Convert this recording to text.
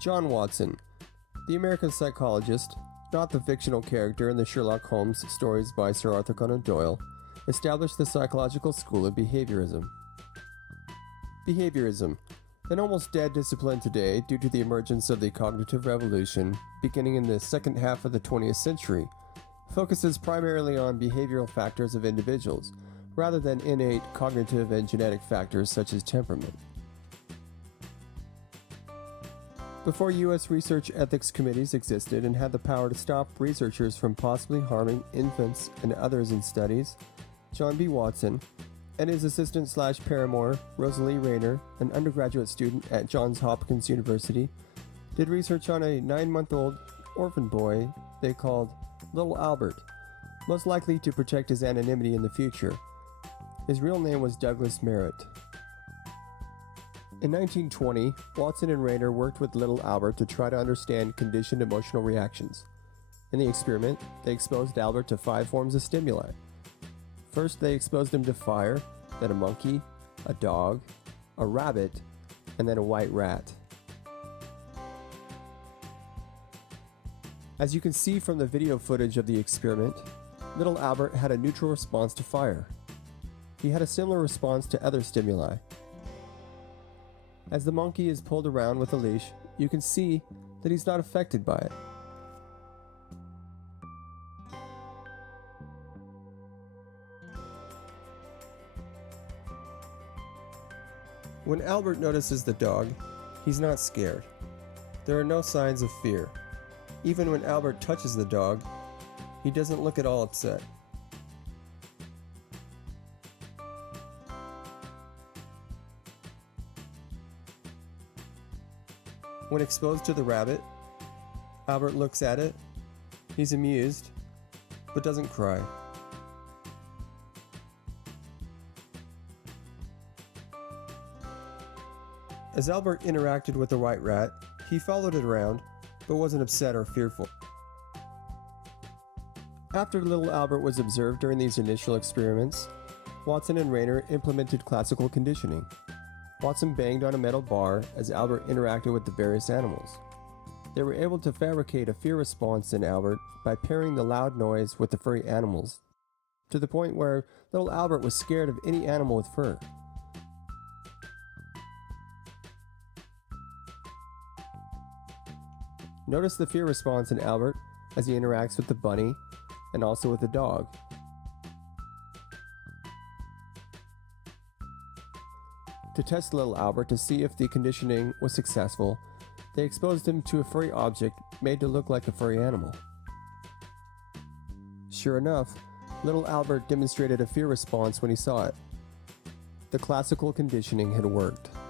John Watson, the American psychologist, not the fictional character in the Sherlock Holmes stories by Sir Arthur Conan Doyle, established the psychological school of behaviorism. Behaviorism, an almost dead discipline today due to the emergence of the cognitive revolution beginning in the second half of the 20th century, focuses primarily on behavioral factors of individuals, rather than innate cognitive and genetic factors such as temperament. Before U.S. research ethics committees existed and had the power to stop researchers from possibly harming infants and others in studies, John B. Watson and his assistant/paramour, Rosalie Rayner, an undergraduate student at Johns Hopkins University, did research on a 9-month-old orphan boy they called Little Albert, most likely to protect his anonymity in the future. His real name was Douglas Merritt. In 1920, Watson and Rayner worked with little Albert to try to understand conditioned emotional reactions. In the experiment, they exposed Albert to 5 forms of stimuli. First, they exposed him to fire, then a monkey, a dog, a rabbit, and then a white rat. As you can see from the video footage of the experiment, little Albert had a neutral response to fire. He had a similar response to other stimuli. As the monkey is pulled around with a leash, you can see that he's not affected by it. When Albert notices the dog, he's not scared. There are no signs of fear. Even when Albert touches the dog, he doesn't look at all upset. When exposed to the rabbit, Albert looks at it, he's amused, but doesn't cry. As Albert interacted with the white rat, he followed it around, but wasn't upset or fearful. After little Albert was observed during these initial experiments, Watson and Rayner implemented classical conditioning. Watson banged on a metal bar as Albert interacted with the various animals. They were able to fabricate a fear response in Albert by pairing the loud noise with the furry animals, to the point where little Albert was scared of any animal with fur. Notice the fear response in Albert as he interacts with the bunny and also with the dog. To test little Albert to see if the conditioning was successful, they exposed him to a furry object made to look like a furry animal. Sure enough, little Albert demonstrated a fear response when he saw it. The classical conditioning had worked.